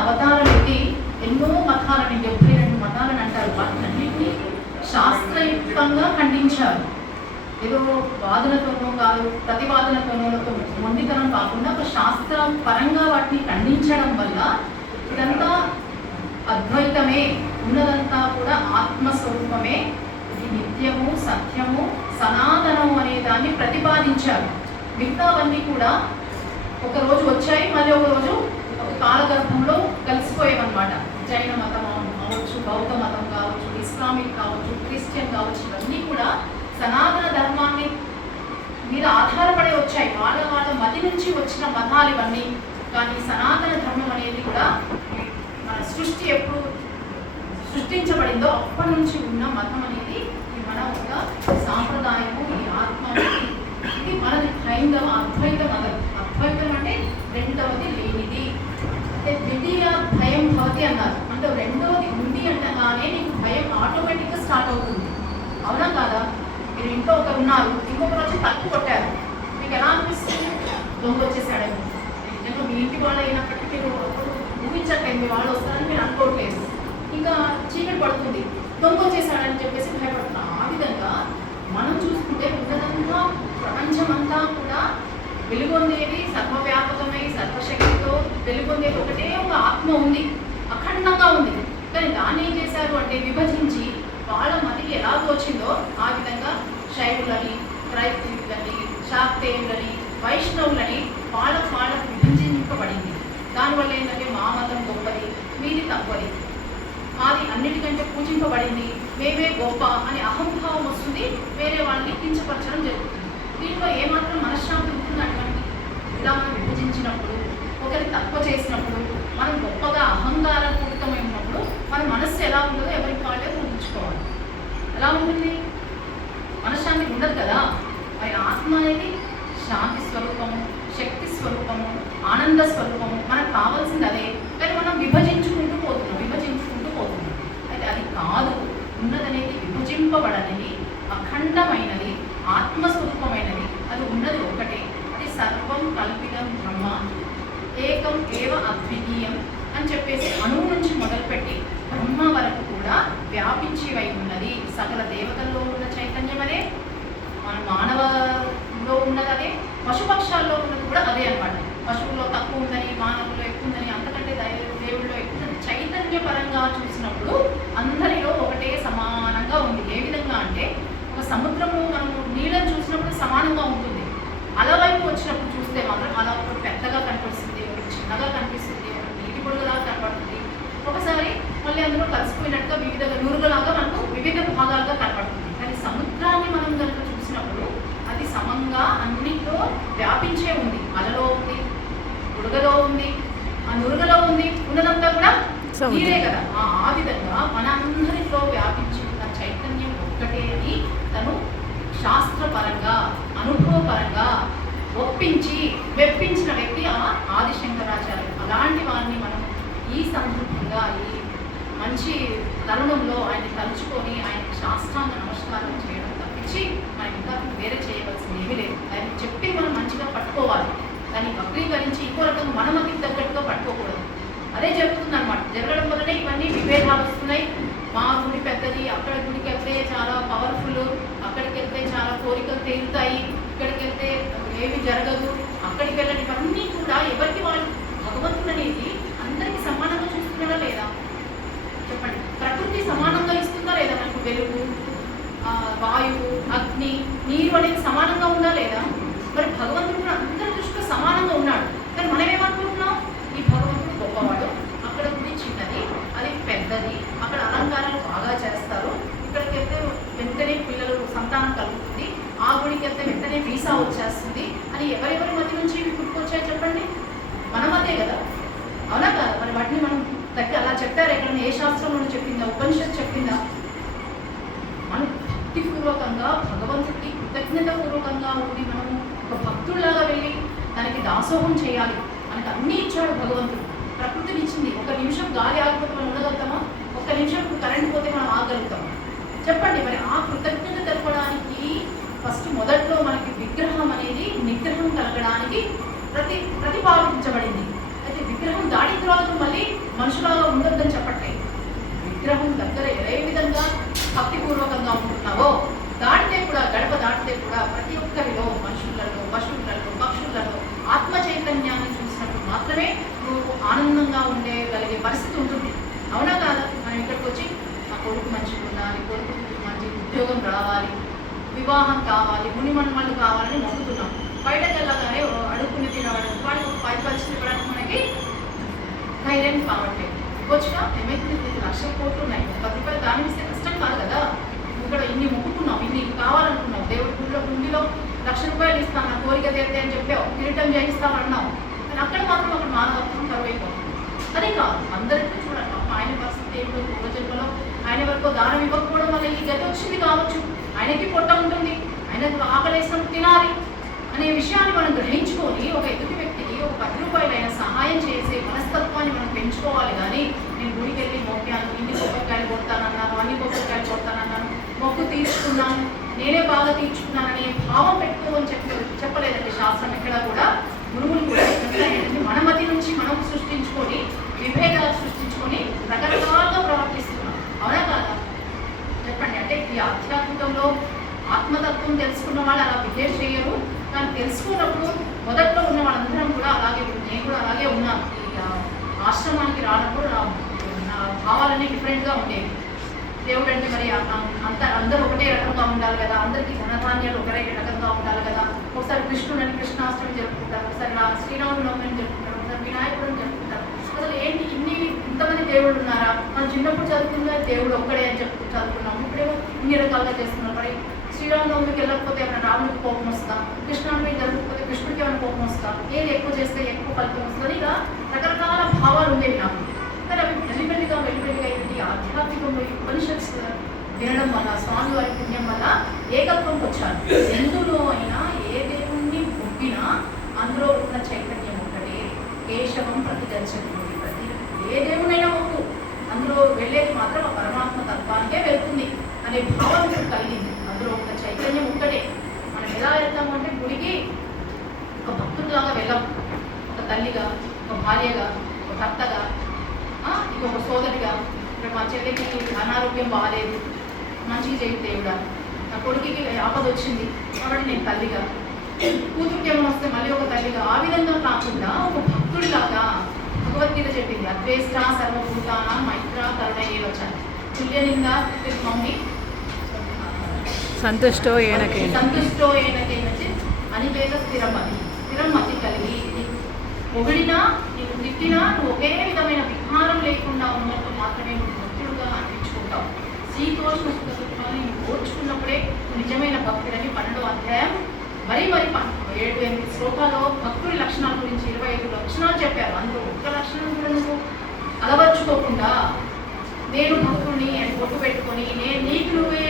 అవతారం ఎత్తి ఎన్నో మతాలని 72 మతాలని అంటారు, వాటినన్నింటినీ శాస్త్రయుక్తంగా ఖండించారు. ఏదో వాదనతోనో కాదు, ప్రతివాదనతోనో మొండితనం కాకుండా ఒక శాస్త్ర పరంగా వాటిని ఖండించడం వల్ల ఇదంతా అద్వైతమే, ఉన్నదంతా కూడా ఆత్మస్వరూపమే, ఇది నిత్యము, సత్యము, సనాతనము అనే దాన్ని ప్రతిపాదించారు. మిగతావన్నీ కూడా ఒకరోజు వచ్చాయి, మళ్ళీ ఒకరోజు కాలగర్భంలో కలిసిపోయేవన్నమాట. జైన మతం కావచ్చు, బౌద్ధ మతం కావచ్చు, ఇస్లామిక్ కావచ్చు, క్రిస్టియన్ కావచ్చు, ఇవన్నీ కూడా సనాతన ధర్మాన్ని మీద ఆధారపడి వచ్చాయి. వాళ్ళ మతి నుంచి వచ్చిన మతాలు ఇవన్నీ. కానీ సనాతన ధర్మం అనేది కూడా మన సృష్టి ఎప్పుడు సృష్టించబడిందో అప్పటి నుంచి ఉన్న మతం అనేది ఈ మన ఒక సాంప్రదాయము, ఈ ఆత్మ అనేది ఇది మనది హైందవ అద్వైత మతం. అద్వైతం అంటే రెండవది లేనిది, అంటే ద్వితీయ భయం భవతి అన్నారు. అంటే రెండవది ఉంది అంటగానే నీకు భయం ఆటోమేటిక్గా స్టార్ట్ అవుతుంది. అవునా కాదా? మీరు ఇంట్లో ఒకరు ఉన్నారు, ఇంకొకరు వచ్చి తప్పు కొట్టారు, మీకు ఎలా అనిపిస్తుంది? దొంగ వచ్చేసాడేమో. నిజంగా మీ ఇంటి వాళ్ళు అయినప్పటికీ మీరు ఊహించట్లేదు మీ వాళ్ళు వస్తారని మీరు అనుకోవట్లేదు. ఇంకా చీకటి పడుతుంది, దొంగ వచ్చేసాడని చెప్పేసి భయపడుతున్నాం. ఆ విధంగా మనం చూసుకుంటే ఉన్నదంతా ప్రపంచమంతా కూడా వెలుగొందేది సర్వవ్యాపకమై సర్వశక్తితో వెలుగొందేది ఒకటే ఒక ఆత్మ ఉంది, అఖండంగా ఉంది. కానీ దాన్ని ఏం చేశారు అంటే విభజించి వాళ్ళ మతికి ఎలా తోచిందో ఆ విధంగా శైవులని, త్రైపులని, శాక్తేయులని, వైష్ణవులని వాళ్ళకు విభజింపబడింది. దానివల్ల ఏంటంటే మా మతం గొప్పది, మీది తక్కువది, మాది అన్నిటికంటే పూజింపబడింది, మేమే గొప్ప అని అహంభావం వస్తుంది, వేరే వాళ్ళని కించపరచడం జరుగుతుంది. దీంట్లో ఏమాత్రం మనశ్శాంతి ఉంటుందంటే ఇలా మనం విభజించినప్పుడు, ఒకరి తక్కువ చేసినప్పుడు, మనం గొప్పగా అహంకారపూరితమై ఉన్నప్పుడు మన మనస్సు ఎలా ఉంటుందో ఎవరికి వాళ్ళే ఊహించుకోవాలి. ఎలా ఉంటుంది? మనశ్శాంతి ఉండదు కదా. మరి ఆత్మ అనేది శాంతి స్వరూపము, శక్తి స్వరూపము, ఆనంద స్వరూపము. మనకు కావాల్సింది అదే, కానీ మనం విభజించుకుంటూ పోతున్నాం. అయితే అది కాదు. ఉన్నదనేది విభజింపబడనిది, అఖండమైనది, ఆత్మస్వరూపమైనది. అది ఉన్నది ఒకటే. అది సర్వం కల్పితం బ్రహ్మ, ఏకం ఏవ అద్వితీయం అని చెప్పేసి అణువు నుంచి మొదలుపెట్టి బ్రహ్మ వరకు కూడా వ్యాపించివై ఉన్నది. సకల దేవతల్లో ఉన్న చైతన్యం అదే, మన మానవలో ఉన్నది అదే, పశుపక్షాల్లో ఉన్నది కూడా అదే అనమాట. పశువుల్లో తక్కువ ఉందని, మానవుల్లో ఎక్కువ ఉందని, అంతకంటే దేవుళ్ళలో ఎక్కువ ఉందని చైతన్యపరంగా చూసినప్పుడు అందరిలో ఒకటే సమానంగా ఉంది. ఏ విధంగా అంటే ఒక సముద్రము మనము నీళ్ళని చూసినప్పుడు సమానంగా ఉంటుంది, అలవైపు వచ్చినప్పుడు చూస్తే మాత్రం అలా ఒకటి పెద్దగా కనిపిస్తుంది, ఒకటి చిన్నగా కనిపిస్తుంది, ఒకటి నీటి పొడుగులాగా కనపడుతుంది, ఒకసారి మళ్ళీ అందులో కలిసిపోయినట్టుగా వివిధ నూరుగులాగా మనకు వివిధ భాగాలుగా కనపడుతుంది. కానీ సముద్రాన్ని మనం కనుక చూసినప్పుడు అది సమంగా అన్నింటిలో వ్యాపించే ఉంది. అలలో ఉంది, బుడగలో ఉంది, ఆ నురుగలో ఉంది, ఉన్నదంతా కూడా నీరే కదా. ఆ విధంగా మన అందరిలో వ్యాపించి ఉన్న చైతన్యం ఒక్కటే అని తను శాస్త్రపరంగా, అనుభవపరంగా ఒప్పించి మెప్పించిన వ్యక్తి ఆదిశంకరాచార్యులు. అలాంటి వారిని మనం ఈ సందర్భంగా ఈ మంచి తరుణంలో ఆయన తలుచుకొని ఆయన శాస్త్రాంగ నమస్కారం చేయడం తప్పించి మనం ఇంకా వేరే చేయవలసింది ఏమీ లేదు. ఆయన చెప్పి మనం మంచిగా పట్టుకోవాలి, దాన్ని వక్రీకరించి ఇంకో రకంగా మన మతికి తగ్గట్టుగా పట్టుకోకూడదు. అదే జరుగుతుంది అనమాట. జరగడం వల్లనే ఇవన్నీ విభేదాలు వస్తున్నాయి. మా గుడి పెద్దది, అక్కడ గుడికి వెళ్తే చాలా పవర్ఫుల్, అక్కడికి వెళ్తే చాలా కోరికలు తీరుతాయి, ఇక్కడికి వెళ్తే ఏమి జరగదు, అక్కడికి వెళ్ళని, ఇవన్నీ కూడా ఎవరికి వాళ్ళు భగవంతుడు అనేది అందరికీ సమానంగా చూస్తున్నారా లేదా చెప్పండి? ప్రకృతి సమానంగా ఇస్తుందా లేదా? మనకు వెలుగు, వాయువు, అగ్ని, నీరు అనేది సమానంగా ఉందా లేదా? మరి భగవంతుడు కూడా అందరి దృష్టిలో సమానంగా ఉన్నాడు. కానీ మనం ఏమనుకుంటున్నాం? ఈ భగవంతుడు గొప్పవాడు, అక్కడ గుడి చిన్నది, అది పెద్దది, అక్కడ అలంకారాలు బాగా చేస్తారు, ఇక్కడికి వెళ్తే వెంటనే పిల్లలు సంతానం కలుగుతుంది, ఆ గుడికి వెళ్తే వెంటనే వీసా వచ్చేస్తుంది అని ఎవరెవరి మధ్య నుంచి పుట్టుకొచ్చాయి చెప్పండి? మన మధ్య కదా. అవునా కాదు? మరి వాటిని మనం తగ్గి అలా చెప్పారు ఎక్కడన్నా? ఏ శాస్త్రంలో చెప్పిందా? ఉపనిషత్తు చెప్పిందా? మనం భక్తిపూర్వకంగా భగవంతుడికి కృతజ్ఞతాపూర్వకంగా ఉండి మనము ఒక భక్తుల్లాగా వెళ్ళి దానికి దాసోహం చేయాలి. మనకు అన్నీ ఇచ్చాడు భగవంతుడు. ప్రకృతిని ఇచ్చింది. ఒక నిమిషం గాలి ఆగిపోతే మనం ఉండగలుగుతామా? ఒక నిమిషం కరెంట్ పోతే మనం ఆగలుగుతామా? చెప్పండి. మరి ఆ కృతజ్ఞత తెలపడానికి ఫస్ట్ మొదట్లో మనకి విగ్రహం అనేది నిగ్రహం కలగడానికి ప్రతిపాదించబడింది. అయితే విగ్రహం దాడిన తర్వాత మళ్ళీ మనుషులాగా ఉండొద్దని చెప్పట్లేదు. విగ్రహం దగ్గర ఏ విధంగా భక్తిపూర్వకంగా ఉంటున్నావో దాటితే కూడా, గడప దాటితే కూడా ప్రతి ఒక్కరిలో, మనుషులలో, పశువులలో, పక్షులలో ఆత్మ చైతన్యాన్ని చూసినప్పుడు మాత్రమే నువ్వు ఆనందంగా ఉండగలిగే పరిస్థితి ఉంటుంది. అవునా కాదా? మనం ఇక్కడికి వచ్చి మా కొడుకు మంచిగా ఉండాలి, కొడుకు మంచి ఉద్యోగం రావాలి, వివాహం కావాలి, మునిమన్మలు కావాలని మొక్కుతున్నాం. బయటకు వెళ్ళగానే అడుక్కుని తినవడం, వాడికి ఒక 10 పరిస్థితి ఇవ్వడానికి మనకి ధైర్యం కావట్లేదు. వచ్చుగా ఏమైతే లక్షల కోట్లు ఉన్నాయి, 10 రూపాయలు దాని ఇస్తే కష్టం కాదు కదా. ఇక్కడ ఇన్ని మొక్కుకున్నాం, ఇన్ని కావాలనుకున్నాం, దేవుడి గుండిలో ₹1,00,000 ఇస్తాను, నా కోరిక తీరితే అని చెప్పావు, కిరీటం చేయిస్తామన్నావు. కానీ అక్కడ మాత్రం అక్కడ మానవత్వం కరువైపోతుంది. అదే కాదు, అందరికీ చూడండి ఆయన పరిస్థితి ఏమిటో, పూర్వజన్మలో ఆయన వరకు దానం ఇవ్వకపోవడం వల్ల ఈ గతి వచ్చింది కావచ్చు. ఆయనకి పొట్ట ఉంటుంది, ఆయనకు ఆకలేసినప్పుడు తినాలి అనే విషయాన్ని మనం గ్రహించుకొని ఒక ఎదుటి వ్యక్తికి ఒక 10 రూపాయలైనా సహాయం చేసే మనస్తత్వాన్ని మనం పెంచుకోవాలి. కానీ నేను గుడికి వెళ్ళి మొక్కాను, ఇన్ని కొబ్బరికాయలు కొడతానన్నాను, అన్ని కొబ్బరికాయలు కొడతానన్నాను, మొక్కు తీర్చుకున్నాను, నేనే బాగా తీర్చుకున్నాననే భావం పెట్టుకోమని చెప్పలేదండి శాస్త్రం ఎక్కడ కూడా. గురువులు కూడా మన మతి నుంచి మనం సృష్టించుకొని విభేదాలు సృష్టించుకొని రకరకాలుగా ప్రవర్తిస్తున్నాం. అవునా కాదా? చెప్పండి. అంటే ఈ ఆధ్యాత్మికంలో ఆత్మతత్వం తెలుసుకున్న వాళ్ళు అలా బిహేవ్ చేయరు. కానీ తెలుసుకున్నప్పుడు మొదట్లో ఉన్న వాళ్ళందరం కూడా అలాగే, నేను కూడా అలాగే ఉన్నాను. ఈ ఆశ్రమానికి రావడంలో నా భావాలన్నీ డిఫరెంట్గా ఉండేవి. దేవుడు అంటే మరి అందరూ ఒకటే రకంగా ఉండాలి కదా, అందరికీ ధనధాన్యాలు ఒకటే రకంగా ఉండాలి కదా. ఒకసారి కృష్ణుడని కృష్ణాష్టమి జరుపుకుంటారు, ఒకసారి శ్రీరామనవమి అని జరుపుకుంటారు, ఒకసారి వినాయకుడు అని జరుపుకుంటారు. అసలు ఏంటి ఇంతమంది దేవుళ్ళు ఉన్నారా? మనం చిన్నప్పుడు చదువుకున్న దేవుడు ఒక్కడే అని చదువుకున్నాము, ఇప్పుడేమో ఇన్ని రకాలుగా చేస్తున్నాం. మరి శ్రీరామనవమికి వెళ్ళకపోతే ఏమైనా రాముడికి కోపం వస్తా, కృష్ణాష్టమి జరగకపోతే కృష్ణుడికి ఏమైనా కోపం వస్తా, ఏది ఎక్కువ చేస్తే ఎక్కువ ఫలితం వస్తుంది. ఇలా రకరకాల భావాలు ఉండేవి నాకు. కానీ అవి మెల్లిమెల్లిగా ఏంటి ఆధ్యాత్మికంలో ఉపనిషత్స్ వినడం వల్ల, స్వామి వారి పుణ్యం వల్ల ఏకత్వంకి వచ్చాను. ఎందులో అయినా ఏ దేవుణ్ణి మొక్కినా అందులో ఉన్న చైతన్యం ఒకటి, కేశవం ప్రతిదర్శకుడు. ప్రతి ఏ దేవునైనా మొక్కు, అందులో వెళ్ళేది మాత్రం ఆ పరమాత్మ తత్వానికే వెళ్తుంది అనే భావం కలిగింది. అందులో ఒక చైతన్యం ఒక్కటే. మనం ఎలా వెళ్తాము అంటే గుడికి ఒక భక్తుడిలాగా వెళ్ళాం, ఒక తల్లిగా, ఒక భార్యగా, ఒక భర్తగా, ఇంకొక సోదరిగా. ఇప్పుడు మా చెల్లికి అనారోగ్యం బాగాలేదు, మంచిగా చేయి దేవుడా, నా కొడుకుకి ఆపద వచ్చింది కాబట్టి నేను తల్లిగా, కూతురికి ఏమైనా వస్తే మళ్ళీ ఒక తల్లిగా, ఆ విధంగా కాకుండా ఒక భక్తుడిలాగా. భగవద్గీత చెప్పింది, అద్వేష్ట సర్వభూతాన మైత్ర కరుణ ఏవచ్చాను తుల్యనింద మమ్మీ సంతుష్టో ఏనకేనచి అనివేద స్థిరం మతి కలిగి, పొగిడినా నీకు తిట్టినా నువ్వు ఒకే విధమైన విహారం లేకుండా ఉన్నట్టు మాత్రమే నువ్వు భక్తుడుగా అనిపించుకుంటావు. శీతోష్ణ సుఖాన్ని ఓర్చుకున్నప్పుడే నిజమైన భక్తుడని 12వ అధ్యాయం మరి 7-8 శ్లోకాల్లో భక్తుడి లక్షణాల గురించి 25 లక్షణాలు చెప్పారు. అందులో ఒక్క లక్షణం కూడా నువ్వు అలవర్చుకోకుండా నేను భక్తుడిని అని బొట్టు పెట్టుకొని నీకు నువ్వే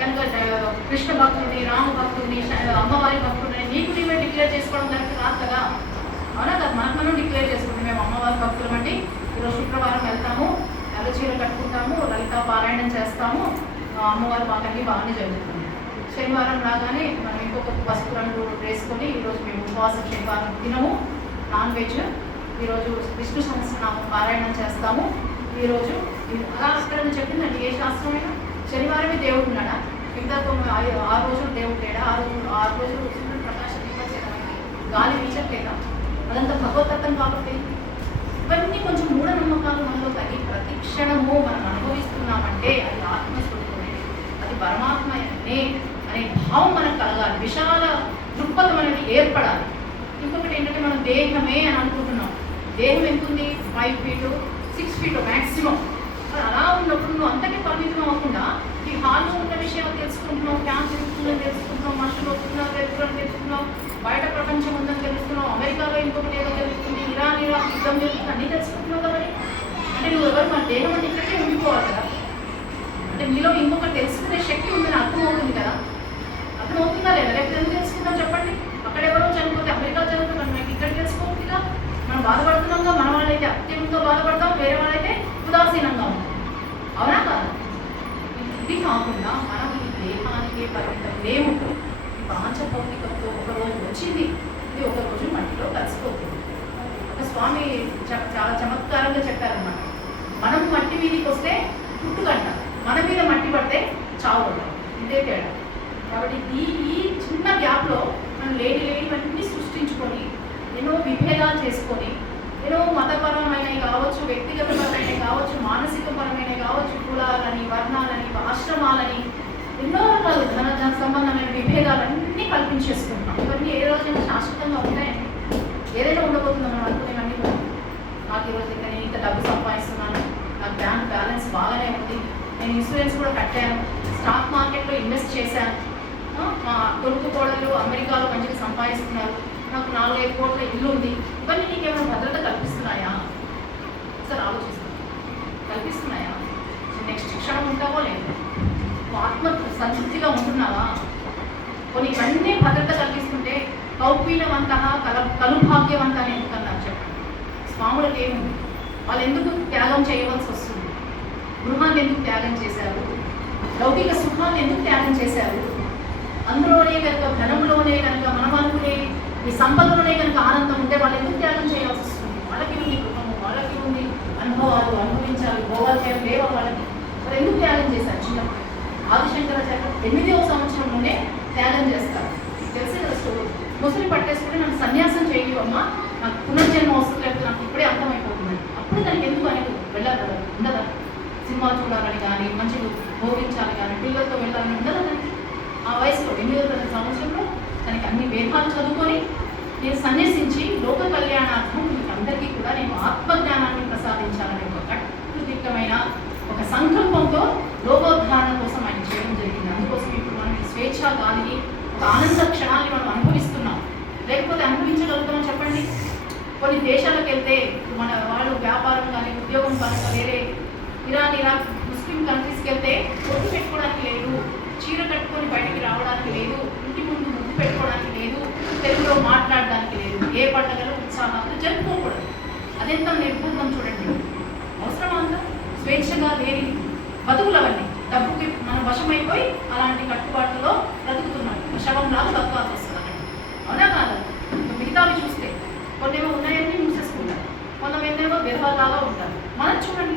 కనుక కృష్ణ భక్తుడిని, రామ భక్తుడిని, అమ్మవారి భక్తుడిని నీకు నువ్వే డిక్లేర్ చేసుకోవడం కరెక్ట్ కాదు కదా. అవునా కదా? మనం డిక్లేర్ చేసుకుంటాం మేము అమ్మవారి భక్తులం అంటే. ఈరోజు శుక్రవారం వెళ్తాము, నల్ల చీర కట్టుకుంటాము, లలిత పారాయణం చేస్తాము, అమ్మవారి మాకన్నీ బాగానే జరుగుతుంది. శనివారం రాగానే మనం ఇంకొక పసుపు రంగు వేసుకొని ఈరోజు మేము ఉపవాసం, శనివారం తినము, నాన్ వెజ్. ఈరోజు విష్ణు సహస్రనామం పారాయణం చేస్తాము. ఈరోజు అలా అక్కడ చెప్పిందండి ఏ శాస్త్రమైనా శనివారమే దేవుడు ఉన్నాడా, మిగతా 6 రోజులు దేవుడు లేడా, 6 రోజులు సూర్యుడు ప్రకాశం ఇవ్వట్లేదా, గాలి వీచట్లేదా? అదంతా భగవతత్వం కాబట్టి ఇవన్నీ కొంచెం మూఢనమ్మకాలు మనలో తగ్గి ప్రతి క్షణము మనం అనుభవిస్తున్నామంటే అది ఆత్మస్వరూపమే, అది పరమాత్మ అనే భావం మనకు కలగాలి, విశాల దృక్పథం అనేది ఏర్పడాలి. ఇంకొకటి ఏంటంటే మనం దేహమే అని అనుకుంటున్నాం. దేహం ఎంత ఉంది? 5 feet 6 feet మ్యాక్సిమం. అలా ఉన్నప్పుడు నువ్వు అంతకే పరిమితం అవ్వకుండా ఈ హాల్లో ఉన్న విషయాలు తెలుసుకుంటున్నావు, క్యాంప్ తిరుగుతుందని తెలుసుకుంటున్నావు, మనుషులు వస్తున్నారు తెలుసుకుంటున్నావు, బయట ప్రపంచం ఉందని తెలుస్తున్నావు, అమెరికాలో ఇంకొకటి ఏదో తెలుస్తుంది, ఇరాన్ యుద్ధం జరుగుతుంది, అన్నీ తెలుసుకుంటున్నావు కదా. అంటే నువ్వు ఎవరు మన దేహం అంటే ఇక్కడికే ఉండిపోవాలి కదా. అంటే నీలో ఇంకొకటి తెలుసుకునే శక్తి ఉందని అర్థమవుతుంది కదా. అర్థమవుతుందా లేదా? లేకపోతే ఎందుకు తెలుసుకుంటాం చెప్పండి? అక్కడ ఎవరో చనిపోతే అమెరికా చనిపోతే మనం ఇక్కడ తెలుసుకోవచ్చు కదా. మనం బాధపడుతున్నాంగా, మన వాళ్ళైతే అత్యంగా బాధపడతాం, వేరే వాళ్ళైతే ఉదాసీనంగా ఉంటాం. అవునా కాదు? ఇది కాకుండా మనం ఈ దేహానికే పరిమితం లేము. ఈ పాంచభౌతికతో ఒకరోజు వచ్చింది, ఇది ఒకరోజు మట్టిలో కలిసిపోతుంది. ఒక స్వామి చాలా చమత్కారంగా చెప్పారన్నమాట. చావు ఇదే తేడా. కాబట్టి ఈ చిన్న గ్యాప్లో మనం లేనివన్నీ సృష్టించుకొని ఎన్నో విభేదాలు చేసుకొని ఎన్నో మతపరమైనవి కావచ్చు, వ్యక్తిగతపరమైనవి కావచ్చు, మానసికపరమైనవి కావచ్చు, కులాలని, వర్ణాలని, ఆశ్రమాలని, ఎన్నో రకాలు ధన సంబంధమైన విభేదాలన్నీ కల్పించేసుకుంటున్నాం. ఇవన్నీ ఏ రోజైనా శాశ్వతంగా ఉంటాయండి? ఏదైనా ఉండబోతుందో మనం అనుకునేవన్నీ కూడా. నాకు ఈరోజు ఇంకా నేను ఇంత డబ్బు సంపాదిస్తున్నాను, నాకు బ్యాంక్ బ్యాలెన్స్ బాగానే ఉంది, నేను ఇన్సూరెన్స్ కూడా కట్టాను, స్టాక్ మార్కెట్లో ఇన్వెస్ట్ చేశాను, మా కొడుకు కోడలు అమెరికాలో మంచిగా సంపాదిస్తున్నారు, నాకు 4-5 కోట్ల ఇల్లు ఉంది. ఇవన్నీ నీకేమైనా భద్రత కల్పిస్తున్నాయా? సార్ ఆలోచిస్తాను, కల్పిస్తున్నాయా? నెక్స్ట్ క్షణం ఉంటావో లేదు? ఆత్మ సంతృప్తిగా ఉంటున్నావా? కొన్ని ఇవన్నీ భద్రత కల్పిస్తుంటే కౌపీనవంత కలుభాగ్యవంత అని ఎందుకన్నారు చెప్పండి? స్వాములకు ఏముంది? వాళ్ళు ఎందుకు త్యాగం చేయవలసి వస్తుంది? గృహాన్ని ఎందుకు త్యాగం చేశారు? లౌకిక సుఖాన్ని ఎందుకు త్యాగం చేశారు? అందులోనే కనుక ధనంలోనే కనుక మనం అనుకునే ఈ సంపదలోనే కనుక ఆనందం ఉంటే వాళ్ళు ఎందుకు త్యాగం చేయాల్సి వస్తుంది? వాళ్ళకి ఉంది గృహము, వాళ్ళకి ఉంది అనుభవాలు, అనుభవించాలి, భోగాలు లేవా వాళ్ళకి? వాళ్ళు ఎందుకు త్యాగం చేశారు? చిన్నప్పుడు ఆదిశంకరాచార్య 8వ సంవత్సరంలోనే త్యాగం చేస్తారు. తెలిసే కదా స్టోరీ. ముసలి పట్టేసుకుంటే నన్ను సన్యాసం చేయవమ్మా, నాకు పునర్జన్మ వస్తుంది, లేకపోతే నాకు ఇప్పుడే అర్థమైపోతుంది. అప్పుడు దానికి ఎందుకు అనేది వెళ్ళాలి ఉండదా? సినిమా చూడాలని కానీ, మంచిగా భోగించాలి కానీ, పిల్లలతో వెళ్ళాలని ఉండదా దానికి? ఆ వయసులో 8వ సంవత్సరంలో తనకి అన్ని వేదాలు చదువుకొని నేను సన్యసించి లోక కళ్యాణార్థం మీకు అందరికీ కూడా నేను ఆత్మజ్ఞానాన్ని ప్రసాదించాలనే ఒక కట్టుదిట్టమైన ఒక సంకల్పంతో లోకోద్ధారణ కోసం ఆయన చేయడం జరిగింది. అందుకోసం ఇప్పుడు మనం ఈ స్వేచ్ఛా గాలిని, ఒక ఆనంద క్షణాన్ని మనం అనుభవిస్తున్నాం. లేకపోతే అనుభవించగలుగుతామని చెప్పండి? కొన్ని దేశాలకు వెళ్తే మన వాళ్ళు వ్యాపారం కానీ, ఉద్యోగం కానీ, వేరే ఇరాక్ ముస్లిం కంట్రీస్కి వెళ్తే పొట్టు పెట్టుకోవడానికి లేదు, చీర కట్టుకొని బయటికి రావడానికి లేదు, ఇంటి ముందు ముగ్గు పెట్టుకోవడానికి లేదు, తెలుగులో మాట్లాడడానికి లేదు, ఏ పండుగలు ఉత్సాహాలు జరుపుకోకూడదు. అదెంత నిర్బంధం చూడండి. అవసరమా అంతా? స్వేచ్ఛగా లేని బతుకులు అవన్నీ డబ్బుకి మనం వశమైపోయి అలాంటి కట్టుబాట్లలో బ్రతుకుతున్నాడు. శవంలాగా బతకాల్సి వస్తుంది. అవునా కాదు? మిగతావి చూస్తే కొన్నేమో ఉన్నాయన్నీ మూసేసుకుంటారు, కొంతమందేమో విధవలాగా ఉంటారు. మనం చూడండి,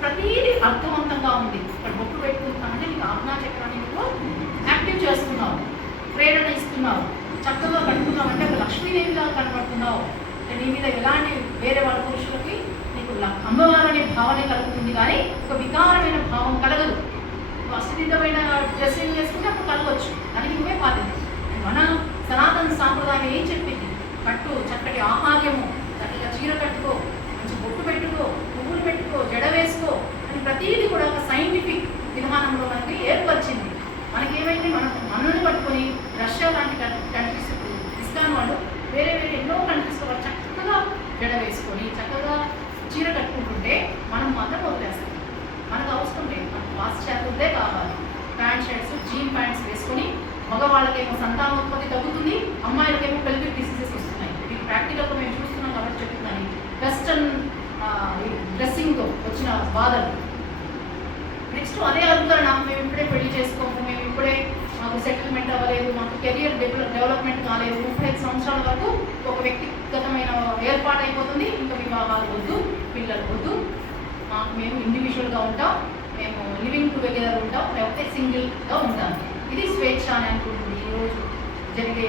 ప్రతీది అర్థవంతంగా ఉంది. ఇక్కడ బొట్టు పెట్టుకుంటామంటే నీకు ఆజ్ఞా చక్రాన్ని నువ్వు యాక్టివ్ చేస్తున్నావు, ప్రేరణ ఇస్తున్నావు, చక్కగా కట్టుకున్నావు, ఒక లక్ష్మీదేవిగా కనపడుతున్నావు. నీ మీద ఎలాంటి వేరే వాళ్ళ పురుషులకి నీకు అమ్మవారు అనే భావన కలుగుతుంది, కానీ ఒక వికారమైన భావం కలగదు. అశ్లీలమైన డ్రెస్సింగ్ వేసుకుంటే అప్పుడు కలగవచ్చు, దానికి నువ్వే బాధ్యత. మన సనాతన సాంప్రదాయం ఏం చెప్పింది? కట్టు, చక్కటి ఆహార్యము, చక్కగా చీర కట్టుకో, మంచి బొట్టు పెట్టుకో, పువ్వులు పెట్టుకో, జడ వేసుకో అని ప్రతీది కూడా ఒక సైంటిఫిక్ విధానంలో మనకి ఏర్పరిచింది. మనకేమైంది? మనల్ని పట్టుకొని రష్యా లాంటి కంట్రీస్, ఇస్లాం వాళ్ళు వేరే ఎన్నో కంట్రీస్లో వాళ్ళు చక్కగా జడ వేసుకొని చక్కగా చీర కట్టుకుంటుంటే మనం మాత్రం వదిలేస్తాం. మనకు అవసరం లేదు, మనకు పాశ్చాత్యులే కావాలి. ప్యాంట్ షర్ట్స్, జీన్ ప్యాంట్స్ వేసుకొని మగవాళ్ళకేమో సంతానోత్పత్తి తగ్గుతుంది, అమ్మాయిలకేమో పెల్విక్ డిసీజెస్ వస్తున్నాయి. ఇది ప్రాక్టికల్గా మేము చూస్తున్నాం కాబట్టి చెప్తున్నాను. వెస్టర్న్ డ్రెస్సింగ్తో వచ్చిన బాధలు. నెక్స్ట్ అదే అనుకరణ, మేము ఇప్పుడే పెళ్లి చేసుకోము, మేము ఇప్పుడే మాకు సెటిల్మెంట్ అవ్వలేదు, మాకు కెరియర్ డెవలప్మెంట్ కాలేదు, 35 సంవత్సరాల వరకు ఒక వ్యక్తిగతమైన ఏర్పాటు అయిపోతుంది, ఇంకా వివాహాలు వద్దు, పిల్లలు వద్దు, మాకు మేము ఇండివిజువల్గా ఉంటాం, మేము లివింగ్ టుగెదర్ ఉంటాం, లేకపోతే సింగిల్గా ఉంటాం. ఇది స్వేచ్ఛ అని అనుకుంటుంది. ఈరోజు జరిగే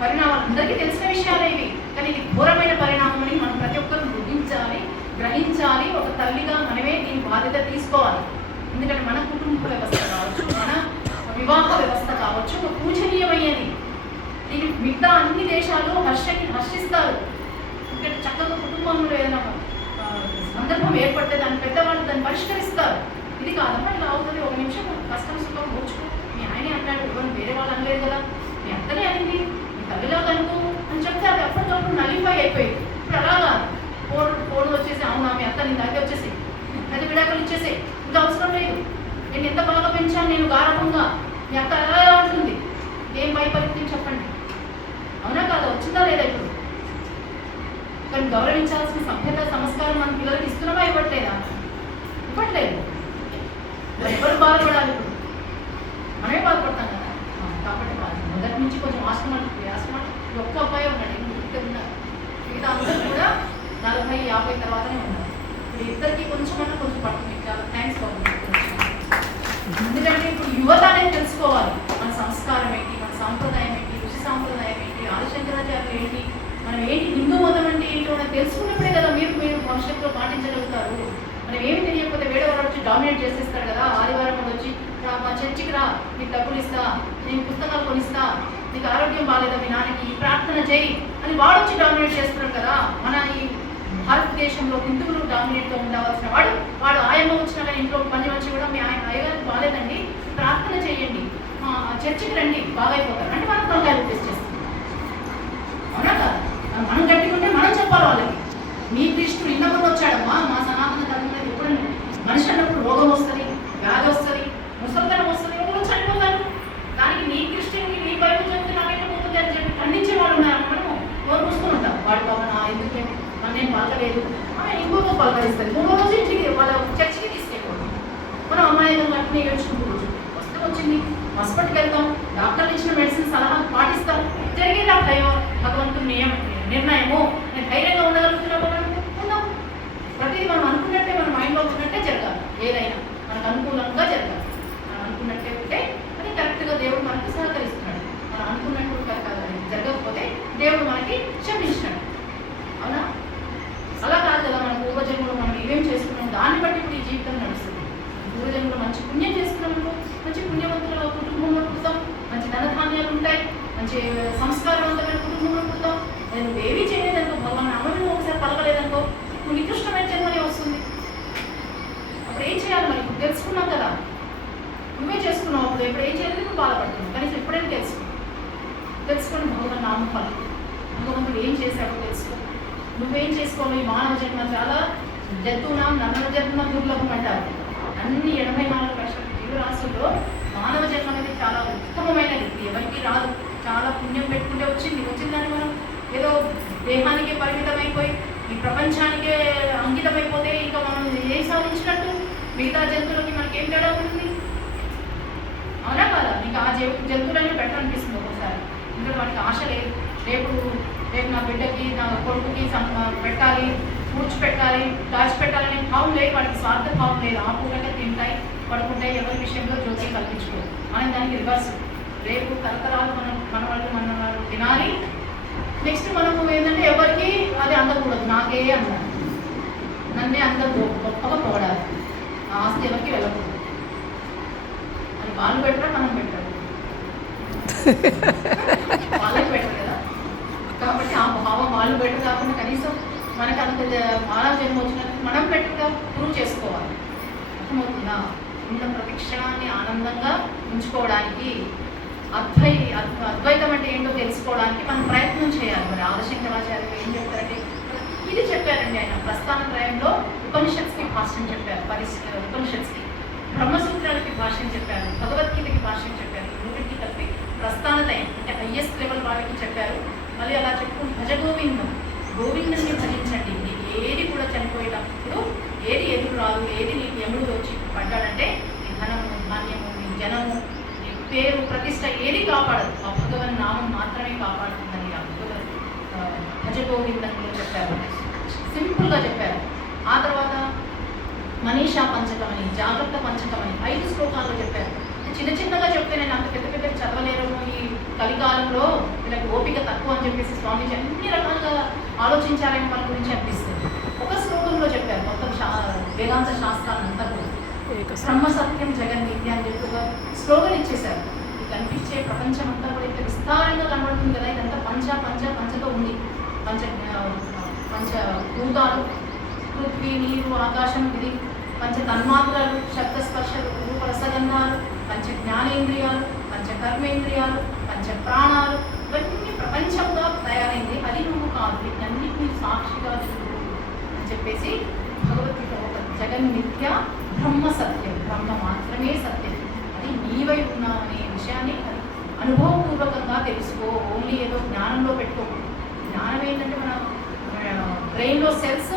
పరిణామాలు అందరికీ తెలిసిన విషయాలే ఇవి, కానీ ఇది ఘోరమైన పరిణామం అని మనం ప్రతి ఒక్కరు గుర్తించాలి, గ్రహించాలి. ఒక తల్లిగా మనమే దీని బాధ్యత తీసుకోవాలి. ఎందుకంటే మన కుటుంబ వ్యవస్థ కావచ్చు, మన వివాహ వ్యవస్థ కావచ్చు, ఒక పూజనీయమైనది. దీన్ని మిగతా అన్ని దేశాలు హర్షిస్తారు. ఇక్కడ చక్కగా కుటుంబంలో ఏదైనా సందర్భం ఏర్పడితే దాన్ని పెద్దవాళ్ళు దాన్ని పరిష్కరిస్తారు. ఇది కాదమ్మా ఇలా అవుతుంది, ఒక నిమిషం కష్టం సుఖం కూర్చుకో, మీ ఆయనే అన్నాడు, ఎవరు వేరే వాళ్ళు అనలేదు కదా, మీ అత్తనే అనింది, మీ తల్లిలా కనుకో అని చెప్తే అది అప్పటికప్పుడు నలిఫై అయిపోయింది. ఇప్పుడు అలా కాదు, ఫోన్ వచ్చేసి అవునా మీ అత్త నేను దగ్గర వచ్చేసి అది విడాకులు ఇచ్చేసి ఇంకా అవసరం లేదు, నేను ఎంత బాగా పెంచాను నేను గారవంగా, మీ అత్త ఎలా ఉంటుంది, ఏం భయపడుతుంది చెప్పండి. అవునా కాదా? వచ్చిందా లేదా? ఇప్పుడు కానీ గౌరవించాల్సిన సభ్యత సంస్కారం మన పిల్లలకి ఇస్తున్నామా? ఇవ్వట్లేదా? ఇవ్వట్లేదు. ఎవరు బాధపడాలి? ఇప్పుడు మనమే బాధపడతాం కదా. కాబట్టి మొదటి నుంచి కొంచెం ఆశ్రమాలు ఒక్క అబ్బాయి ఉన్నాడు, ఉన్నారు, మిగతా అందరూ కూడా 40-50 తర్వాతనే ఉన్నారు. ఇప్పుడు ఇద్దరికి కొంచెం పడుతుంది. చాలా థ్యాంక్స్ బాబు. ఎందుకంటే ఇప్పుడు యువత అనేది తెలుసుకోవాలి, మన సంస్కారం ఏంటి, మన సాంప్రదాయం ఏంటి, ఋషి సాంప్రదాయం ఏంటి, ఆదిశంకరాచార్యులు ఏంటి, మనం ఏంటి, హిందూ మతం అంటే ఏంటో మనం తెలుసుకున్నప్పుడే కదా మీరు భవిష్యత్తులో పాటించగలుగుతారు. మనం ఏమి తెలియకపోతే వేరేవాడు వచ్చి డామినేట్ చేసేస్తాడు కదా. ఆదివారం వచ్చి మా చర్చికి రా, నీకు డబ్బులు ఇస్తా, నేను పుస్తకాలు కొనిస్తా, నీకు ఆరోగ్యం బాగాలేదా మీ నాన్నకి ప్రార్థన చేయి అని వాడు వచ్చి డామినేట్ చేస్తున్నాడు కదా. మన ఈ భారతదేశంలో హిందువులు డామినేట్గా ఉండవలసిన వాడు ఆయమ్మ వచ్చినా కానీ ఇంట్లో పని వచ్చి కూడా మీ అయ్యగారికి బాగాలేదండి ప్రార్థన చేయండి, చర్చికి రండి బాగైపోతారు అంటే మనం తొలగాలు టెస్ట్ చేస్తాం. అవునా కదా? మనం గట్టికుంటే మనం చెప్పాలి వాళ్ళకి, మీ కృష్ణుడు ఇన్నప్పుడు వచ్చాడమ్మా, మా సనాతన ధర్మంలో ఎప్పుడు మనిషి అన్నప్పుడు రోగం వస్తుంది, వ్యాధి వస్తుంది, ముసలితనం వస్తుంది, ఎవరు చనిపోతారు. దానికి నీ కృష్ణుడికి నీ బైబిల్ చెప్తే నాకైతే పోతుంది అని చెప్పి ఖండించే వాళ్ళు ఉన్నారు. మనము ఎవరు చూసుకుని ఉంటాం, వాడి బాబా ఎందుకు నేను పలకలేదు ఆమె ఇంకొక పలకరిస్తుంది. 3వ రోజు ఇంటికి వాళ్ళ చర్చికి తీసుకెళ్ళిపోతాం. మనం అమ్మాయిలు అట్నే ఏడ్చుకుంటూ వస్తే వచ్చింది, హాస్పిటల్కి వెళ్తాం, డాక్టర్లు ఇచ్చిన మెడిసిన్ సలహా పాటిస్తాం, జరిగేది ఆ భగవంతుని నిర్ణయము, నేను ధైర్యంగా ఉండగలుగుతున్నాము అనుకుంటున్నాం. ప్రతిదీ మనం అనుకున్నట్టే మన మైండ్లో ఉన్నట్టే జరగాలి, ఏదైనా మనకు అనుకూలంగా జరగాలి. మనం అనుకున్నట్టే ఉంటే అది కరెక్ట్గా దేవుడు మనకి సహకరిస్తున్నాడు. మనం అనుకున్నట్టు జరగకపోతే దేవుడు మనకి క్షమించినాడు. అవునా? అలా కాదు కదా, మన పూర్వజన్మలో మనం ఏమేం చేసుకున్నాం దాన్ని బట్టి ఇప్పుడు ఈ జీవితం నడుస్తుంది. పూర్వజన్మలో మంచి పుణ్యం చేసుకున్నాము, మంచి పుణ్యవంతుల కుటుంబంలో పుడతాం, మంచి ధనధాన్యాలు ఉంటాయి, మంచి సంస్కారవంతమైన కుటుంబంలో పుడతాం. నువ్వేమీ చేయలేదనుకో, భగవాన్ అమ్మను ఒకసారి పలకలేదనుకో, నువ్వు నికృష్టమైన జన్మనే వస్తుంది. అప్పుడు ఏం చేయాలి మరి? ఇప్పుడు తెలుసుకున్నావు కదా, నువ్వే చేసుకున్నావు. అప్పుడు ఎప్పుడు ఏం చేయలేదు, నువ్వు బాధపడుతున్నావు. కనీసం ఎప్పుడైనా తెలుసుకొని భగవాన్ నామం పలుకు, భగవంతుడు ఏం చేశాడో తెలుసుకో. నువ్వేం చేసుకోవాలి? ఈ మానవ జన్మ చాలా జంతువునాం నమ్మన జన్మ దుర్లభం అంటారు. అన్ని 84 లక్షల జీవరాశుల్లో మానవ జన్మ అనేది చాలా ఉత్తమమైనది, ఎవరికి రాదు. చాలా పుణ్యం పెట్టుకుంటే వచ్చిందని మనం ఏదో దేహానికే పరిమితమైపోయి ఈ ప్రపంచానికే అంకితమైపోతే ఇంకా మనం ఏం సాధించినట్టు? మిగతా జంతువులకి మనకేం తేడా ఉంటుంది? అవునా కదా? ఇంకా ఆ జంతువులన్నీ బెటర్ అనిపిస్తుంది ఒక్కోసారి. ఇంకా వాటికి ఆశ లేదు, రేపు నా బిడ్డకి నా కొడుకుకి పెట్టాలి, పూడ్చిపెట్టాలి, దాచిపెట్టాలనే భావం లేదు, వాటికి స్వార్థ భావం లేదు. ఆ పూటకే తింటాయి, పడుకుంటాయి, ఎవరి విషయంలో జ్యోతి కల్పించుకోరు. మనం దానికి రివర్స్, రేపు తరతరాలు మన వాళ్ళు తినాలి. నెక్స్ట్ మనము ఏంటంటే ఎవరికి అది అందకూడదు, నాకే అన్నారు, నన్నే అందరూ గొప్పగా పోడాలి, ఆ ఆస్తి ఎవరికి వెళ్ళకూడదు అని వాళ్ళు పెట్టరా మనం పెట్టారు, వాళ్ళకి పెట్టరు కదా. కాబట్టి ఆ భావం వాళ్ళు బెటర్ కాకుండా కనీసం మనకు అంత మానవ జన్మ వచ్చినట్టు మనం బెటర్గా ప్రూవ్ చేసుకోవాలి. అర్థమవుతుందా? ఉన్న ప్రతి క్షణాన్ని ఆనందంగా ఉంచుకోవడానికి, అద్వైతం అంటే ఏంటో తెలుసుకోవడానికి మనం ప్రయత్నం చేయాలి. మరి ఆదిశంకరాచార్యులు ఏం చెప్తారంటే ఇది చెప్పారండి ఆయన ప్రస్థానత్రయంలో. ఉపనిషత్స్కి భాష్యం చెప్పారు, ఉపనిషత్స్కి బ్రహ్మసూత్రాలకి భాష్యం చెప్పారు, భగవద్గీతకి భాష్యం చెప్పారు. మూడింటికి కలిపి ప్రస్థానత్రయం అంటే హయ్యెస్ట్ లెవెల్ వాళ్ళకి చెప్పారు. మళ్ళీ అలా చెప్పుకుని భజ గోవిందం, గోవిందుని భజించండి. నీకు ఏది కూడా చనిపోయేటప్పుడు ఏది ఎదురు రాదు, ఏది నీకు యముడు వచ్చి పడ్డాడంటే నీ ధనము, ధాన్యము, నీ జనము, నీ పేరు, ప్రతిష్ట ఏది కాపాడదు, ఆ భగవన్ నామం మాత్రమే కాపాడుతుందని ఆ భగవద్ భజ గోవిందంలో చెప్పారు. సింపుల్గా చెప్పారు. ఆ తర్వాత మనీషా పంచకమని, జాగ్రత్త పంచకమని 5 శ్లోకాల్లో చెప్పారు. చిన్నగా చెప్తే నేను అంత పెద్ద చదవలేరు, ఈ కలికాలంలో వీళ్ళకి ఓపిక తక్కువ అని చెప్పేసి స్వామీజీ అన్ని రకాలుగా ఆలోచించాలని మన గురించి అనిపిస్తుంది. ఒక శ్లోకంలో చెప్పారు మొత్తం వేదాంత శాస్త్రాలంతా కూడా. బ్రహ్మ సత్యం జగన్మిథ్య అని చెప్పి ఒక స్లోగన్ ఇచ్చేశారు. ఇది కనిపించే ప్రపంచం అంతా కూడా ఇంత విస్తారంగా కనబడుతుంది కదా, ఇదంతా పంచతో ఉంది. పంచభూతాలు, పృథ్వీ, నీరు, ఆకాశం, ఇది పంచ తన్మాత్రలు, శబ్దస్పర్శలు, రూప రసగంధాలు, పంచ జ్ఞానేంద్రియాలు, పంచ కర్మేంద్రియాలు, పంచ ప్రాణాలు, ఇవన్నీ ప్రపంచంగా తయారైంది. అది నువ్వు కాదు, వీటన్నిటిని సాక్షిగా చూడు అని చెప్పేసి భగవద్గీత ఒక జగన్మిథ్య, బ్రహ్మ సత్యం, బ్రహ్మ మాత్రమే సత్యం, అది నీవై ఉన్నావు అనే విషయాన్ని అనుభవపూర్వకంగా తెలుసుకో. ఓన్లీ ఏదో జ్ఞానంలో పెట్టుకోకూడదు. జ్ఞానం ఏంటంటే మన బ్రెయిన్లో సెల్స్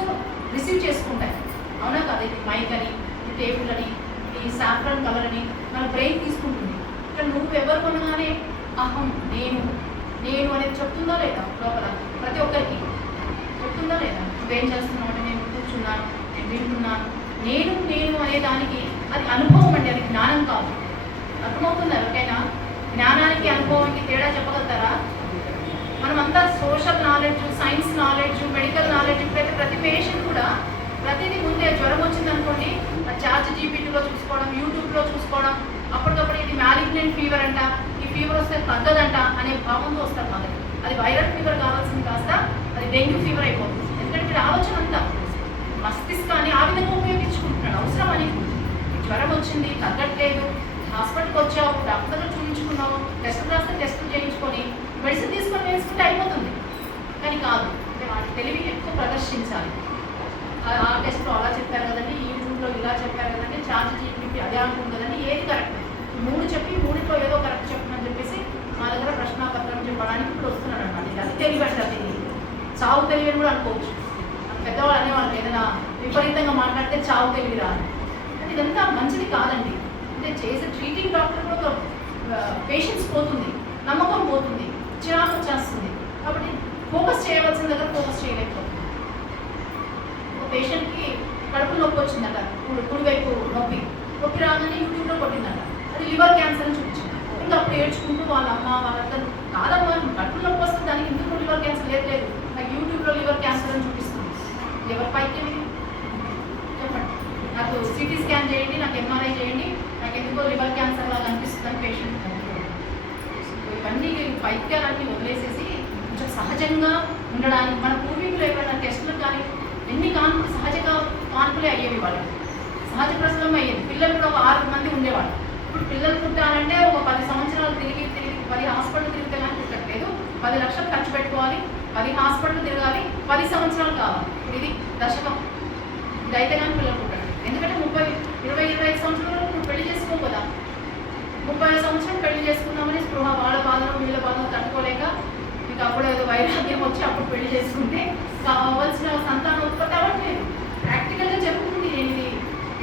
రిసీవ్ చేసుకుంటాయి. అవునా కదా? ఇది మైక్ అని, ఇది టేబుల్ అని, ఈ సాఫ్రాన్ కలర్ అని మన బ్రెయిన్ తీసుకుంటుంది. ఇక్కడ నువ్వు ఎవరు కొనగానే అహం, నేను అనేది చెప్తుందా లేదా లోపల? ప్రతి ఒక్కరికి చెప్తుందా లేదా? నువ్వేం చేస్తున్నావు అంటే నేను కూర్చున్నాను, నేను వింటున్నాను, నేను నేను అనే దానికి అది అనుభవం అండి, అది జ్ఞానం కాదు. అర్థమవుతుంది ఎవరికైనా? జ్ఞానానికి అనుభవానికి తేడా చెప్పగలుగుతారా? మనమంతా social knowledge, science knowledge, medical knowledge, ఇప్పుడైతే ప్రతి పేషెంట్ కూడా ప్రతిదీ ముందే జ్వరం వచ్చిందనుకోండి చాట్ జీపీటీలో చూసుకోవడం, యూట్యూబ్లో చూసుకోవడం, అప్పటికప్పుడు ఇది మ్యాలిగ్నెంట్ ఫీవర్ అంట, ఈ ఫీవర్ వస్తే తగ్గదంట అనే భావంతో వస్తారు మనకి. అది వైరల్ ఫీవర్ కావాల్సింది కాస్త అది డెంగ్యూ ఫీవర్ అయిపోతుంది. ఎందుకంటే మీరు ఆలోచన అంతా మస్తిష్కాన్ని ఆ విధంగా ఉపయోగించుకుంటున్నాడు. అవసరం అని జ్వరం వచ్చింది, తగ్గట్లేదు, హాస్పిటల్కి వచ్చావు, డాక్టర్గా చూపించుకున్నావు, టెస్టులు రాస్తే టెస్టులు చేయించుకొని మెడిసిన్ తీసుకొని వేసుకుంటే అయిపోతుంది. కానీ కాదు, అంటే వాటి తెలివి ఎక్కువ ప్రదర్శించాలి. ఆ టెస్ట్లో అలా చెప్పారు కదండి, యూట్యూబ్లో ఇలా చెప్పారు కదండి, చార్జ్ జీపీటీ అదే అంటుంది కదండి, ఏది కరెక్ట్? 3 చెప్పి 3లో ఏదో కరెక్ట్ చెప్పమని చెప్పేసి మా దగ్గర ప్రశ్నాపత్రం చెప్పడానికి ఇప్పుడు వస్తున్నాడు అనమాట. ఇది అది తెలివి అంటే అది చావు తెలివి కూడా అనుకోవచ్చు. పెద్దవాళ్ళు అనేవాళ్ళు ఏదైనా విపరీతంగా మాట్లాడితే చావు తెలివి రాదు. కానీ ఇదంతా మంచిది కాదండి. అంటే చేసే ట్రీటింగ్ డాక్టర్ కూడా పేషెంట్స్ పోతుంది, నమ్మకం పోతుంది, చిరాకు వచ్చేస్తుంది. కాబట్టి ఫోకస్ చేయవలసిన దగ్గర ఫోకస్ చేయలేకపోతుంది. పేషెంట్కి కడుపు నొప్పి వచ్చిందట, కుడివైపు నొప్పి రాగానే యూట్యూబ్లో కొట్టిందట, అది లివర్ క్యాన్సర్ అని చూపించింది. ఇంకా అప్పుడు ఏడ్చుకుంటూ వాళ్ళ అమ్మ వాళ్ళందరూ కాదమ్మా కడుపు నొప్పి వస్తుంది దానికి ఎందుకు లివర్ క్యాన్సర్ లేదు, నాకు యూట్యూబ్లో లివర్ క్యాన్సర్ అని చూపిస్తుంది. లివర్ పైకి చెప్పండి, నాకు సిటీ స్కాన్ చేయండి, నాకు ఎంఆర్ఐ చేయండి, నాకు ఎందుకో లివర్ క్యాన్సర్ లాగా అనిపిస్తుందని పేషెంట్. ఇవన్నీ వైద్యాలన్నీ వదిలేసేసి కొంచెం సహజంగా ఉండడానికి మన పూర్వీకులు ఏమైనా టెస్టులు కానీ ఎన్ని కాన్పులు సహజంగా కాన్పులే అయ్యేవి, వాళ్ళు సహజ ప్రసవం అయ్యేది. పిల్లలు కూడా ఒక 6 మంది ఉండేవాళ్ళు. ఇప్పుడు పిల్లలు పుట్టాలంటే ఒక 10 సంవత్సరాలు తిరిగి 10 హాస్పిటల్ తిరిగితే కానీ పుట్టట్లేదు. 10 లక్షలు ఖర్చు పెట్టుకోవాలి, 10 హాస్పిటల్ తిరగాలి, 10 సంవత్సరాలు కావాలి. ఇది దశకం. ఇదైతే కానీ పిల్లలు పుట్టాలి. ఎందుకంటే 20-25 సంవత్సరాలు ఇప్పుడు పెళ్లి చేసుకోవు కదా. 30 సంవత్సరాలు పెళ్లి చేసుకున్నామని స్పృహ వాళ్ళ బాధలు వీళ్ళ బాధలు తట్టుకోలేక మీకు అప్పుడు ఏదో వైరాగ్యం వచ్చి అప్పుడు పెళ్లి చేసుకుంటే కావాల్సిన సంతానం ఉత్పత్తి అవ్వట్లేదు. ప్రాక్టికల్గా జరుగుతుంది. నేను ఇది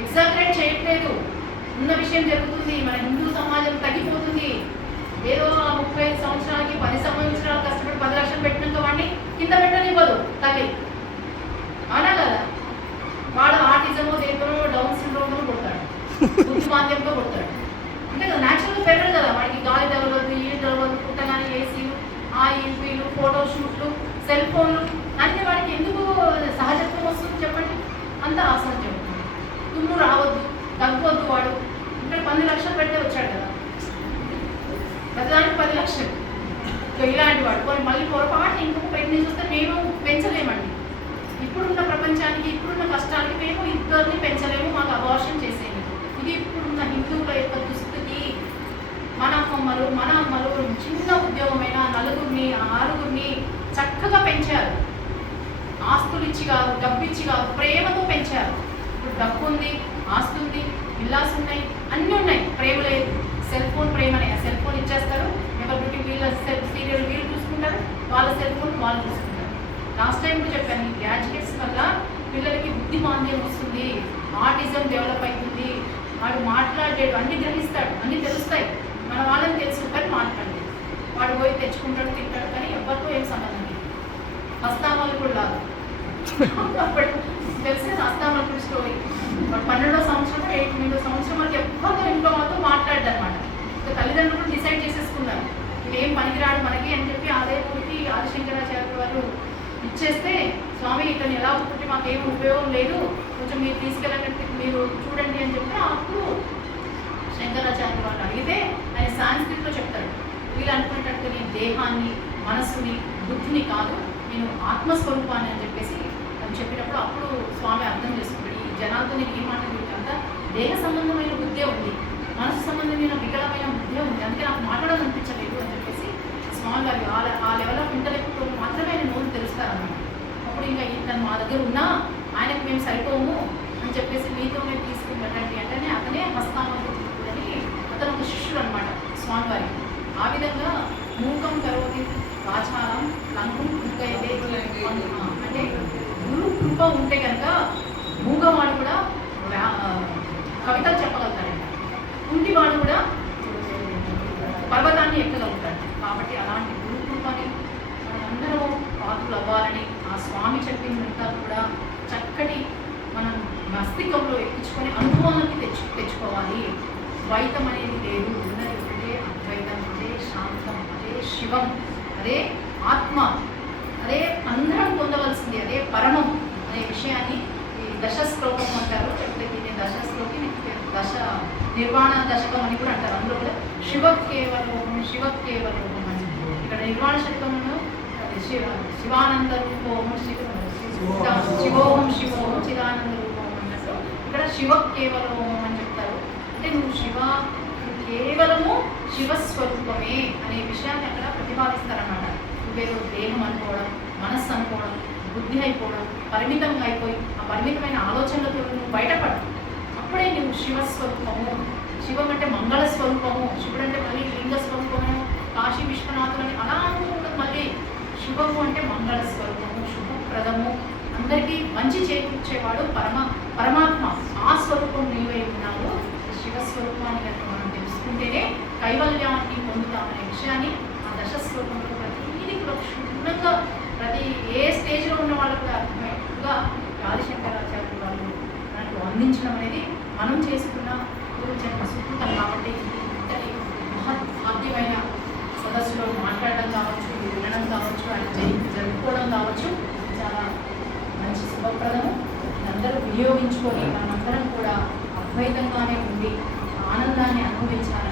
ఎగ్జాగరేట్ చేయట్లేదు, ఉన్న విషయం జరుగుతుంది. మన హిందూ సమాజం తగ్గిపోతుంది. ఏదో 35 సంవత్సరాలకి 10 సంవత్సరాలు కష్టపడి 10 లక్షలు పెట్టినాక వాడిని కింద పెట్టనివ్వదు తల్లి, అవునా కదా? వాడు ఆటిజమో దేంతో డౌన్ సిండ్రోమ్తో కొడతాడు, బుద్ధిమాంద్యంతో కొడతాడు. అంటే కదా న్యాచురల్గా పెరగదు కదా, వాడికి గాలి తగలవద్దు, ఈడు తగలవద్దు, పుట్టగానే ఏసీలు, ఆ ఈపీలు, ఫోటో షూట్లు, సెల్ ఫోన్లు అన్నీ వాడికి ఎందుకు సహజత్వం వస్తుంది చెప్పండి? అంత అసహజం. తుమ్ము రావద్దు, తగ్గవద్దు. వాడు ఇక్కడ 10 లక్షలు పెట్టే వచ్చాడు కదా, ప్రతిదానికి 10 లక్షలు. ఇలాంటి వాడు కొన్ని మళ్ళీ పొరపాటు ఇంకొక పెళ్లి చూస్తే మేము పెంచలేమండి. ఇప్పుడున్న ప్రపంచానికి, ఇప్పుడున్న కష్టానికి మేము ఇద్దరిని పెంచలేము, మాకు అబార్షన్ చేసేది. ఇది ఇప్పుడున్న హిందువుల యొక్క దుస్థితి. మన అమ్మలు చిన్న ఉద్యోగమైన 4గురిని 6గురిని చక్కగా పెంచారు. ఆస్తులు ఇచ్చి కాదు, డబ్బు ఇచ్చి కాదు, ప్రేమతో పెంచారు. ఇప్పుడు డబ్బు ఉంది, ఆస్తు ఉంది, విల్లాస్ ఉన్నాయి, అన్నీ ఉన్నాయి, ప్రేమ లేదు. సెల్ ఫోన్ ప్రేమనే. ఆ సెల్ ఫోన్ ఇచ్చేస్తారు, ఎవరి డ్యూటీ వీళ్ళ సీరియల్ వీళ్ళు చూసుకుంటారు, వాళ్ళ సెల్ ఫోన్ వాళ్ళు చూసుకుంటారు. లాస్ట్ టైం కూడా చెప్పాను, ఈ గ్రాడ్యుయేట్స్ వల్ల పిల్లలకి బుద్ధిమాంద్యం వస్తుంది, ఆటిజం డెవలప్ అవుతుంది. వాడు మాట్లాడేడు, అన్నీ గ్రహిస్తాడు, అన్నీ తెలుస్తాయి. మన వాళ్ళని తెలుసు కానీ మాట్లాడలేదు. వాడు పోయి తెచ్చుకుంటాడు, తింటాడు, కానీ ఎవరితో ఏం సంబంధం లేదు. హస్తామలకుడు లాగా తెలిసిన హస్తామలకుడు స్టోరీ. వాడు 12వ సంవత్సరం 8వ సంవత్సరం వరకు ఎవరితో ఇంట్లో మాతో మాట్లాడాడు అనమాట. ఇంకా తల్లిదండ్రులు కూడా డిసైడ్ చేసేసుకున్నారు, ఇదేం పనికిరాడు మనకి అని చెప్పి ఆదాయపూర్తి ఆదిశంకరాచార్య వారు ఇచ్చేస్తే, స్వామి ఇతను ఎలా పుట్టి మాకేం ఉపయోగం లేదు, కొంచెం మీరు తీసుకెళ్ళండి, మీరు చూడండి అని చెప్తే అప్పుడు శంకరాచార్య వాళ్ళు అడిగితే ఆయన సాంస్క్రిట్లో చెప్తాడు, వీళ్ళు అనుకునేటట్టు నేను దేహాన్ని, మనస్సుని, బుద్ధిని కాదు, నేను ఆత్మస్వరూపాన్ని అని చెప్పేసి చెప్పినప్పుడు అప్పుడు స్వామి అర్థం చేసుకుంటాడు, ఈ జనాలతో నేను ఏం మాట్లాడుతుంటే దేహ సంబంధమైన బుద్ధే ఉంది, మనసు సంబంధమైన వికలమైన బుద్ధే ఉంది, అందుకే నాకు మాట్లాడడం అనిపించలేదు అని చెప్పేసి స్వామి గారు ఆ లెవెల్ ఆఫ్ ఇంటలెక్ట్ మాత్రమే ఆయన నోరు తెలుస్తారన్నమాట. అప్పుడు ఇంకా తను మా దగ్గర ఉన్నా ఆయనకు మేము సరిపోము అని చెప్పేసి మీతోనే తీసుకుంటానండి అంటేనే అతనే హస్తామకుడు అని అతను ఒక శిష్యుడు అనమాట స్వామివారి. ఆ విధంగా మూకం కరోతి వాచారం లంకం కృపైతే అంటే గురు కృప ఉంటే కనుక మూగవాడు కూడా కవితలు చెప్పగలుగుతాడంట, కుంటివాడు కూడా పర్వతాన్ని ఎక్కగలుగుతాడు. కాబట్టి అలాంటి గురు కృపని మనందరూ పాత్రలు అవ్వాలని ఆ స్వామి చెప్పిందంతా కూడా చక్కటి మనం మస్తికంలో ఎక్కించుకొని అనుభవానికి తెచ్చుకోవాలి. ద్వైతం అనేది లేదు, ఉన్నది ఒకటే అద్వైతం, అదే శాంతం, అదే శివం, అదే ఆత్మ, అదే అందరం పొందవలసింది, అదే పరమం అనే విషయాన్ని ఈ దశ శ్లోకం అంటారు. లేకపోతే దీన్ని దశ శ్లోకి దశ నిర్వాణ దశకం అని కూడా అంటారు. అందులో కూడా శివ కేవలోహం శివ కేవలోహం అని ఇక్కడ నిర్వాణ శతకంలో శివానంద రూపోహం శివోహం శివోహం చిదానంద రూపోహం అన్నట్టు ఇక్కడ శివ కేవలోహం అని చెప్తారు. అంటే నువ్వు కేవలము శివస్వరూపమే అనే విషయాన్ని అక్కడ ప్రతిపాదిస్తారన్నమాట. నువ్వేదో దేహం అనుకోవడం, మనస్సు అనుకోవడం, బుద్ధి అయిపోవడం, పరిమితంగా అయిపోయి ఆ పరిమితమైన ఆలోచనలతో నువ్వు బయటపడు. అప్పుడే నువ్వు శివస్వరూపము. శివం అంటే మంగళ స్వరూపము, శివుడు అంటే మళ్ళీ లింగ స్వరూపము, కాశీ విశ్వనాథుడు అని అలా అనుకుంటుంది. మళ్ళీ శివము అంటే మంగళ స్వరూపము, శుభప్రదము, అందరికీ మంచి చేకూర్చేవాడు పరమాత్మ. ఆ స్వరూపం నీవై ఉన్నావు. శివస్వరూపాన్ని కనుక మనం తెలుసుకుంటేనే కైవల్యాన్ని పొందుతామనే విషయాన్ని ఆ దశస్వరూపంలో ప్రతిదీ కూడా క్షుణ్ణంగా ప్రతి ఏ స్టేజ్లో ఉన్న వాళ్ళు కూడా అర్థమయ్యేట్టుగా ఆదిశంకరాచార్యులు వాళ్ళు మనకు అందించడం అనేది మనం చేసుకున్న పూర్వజన్మ సుకృతం. కాబట్టి ఇంతటి మహద్భాగ్యమైన సదస్సులో మాట్లాడడం కావచ్చు, వినడం కావచ్చు, ఆయన జరుపుకోవడం కావచ్చు, చాలా మంచి శుభప్రదము. అందరూ వినియోగించుకొని మనమందరం కూడా అద్వైతంగానే ఉండి ఆనందాన్ని అనుభవించాలి.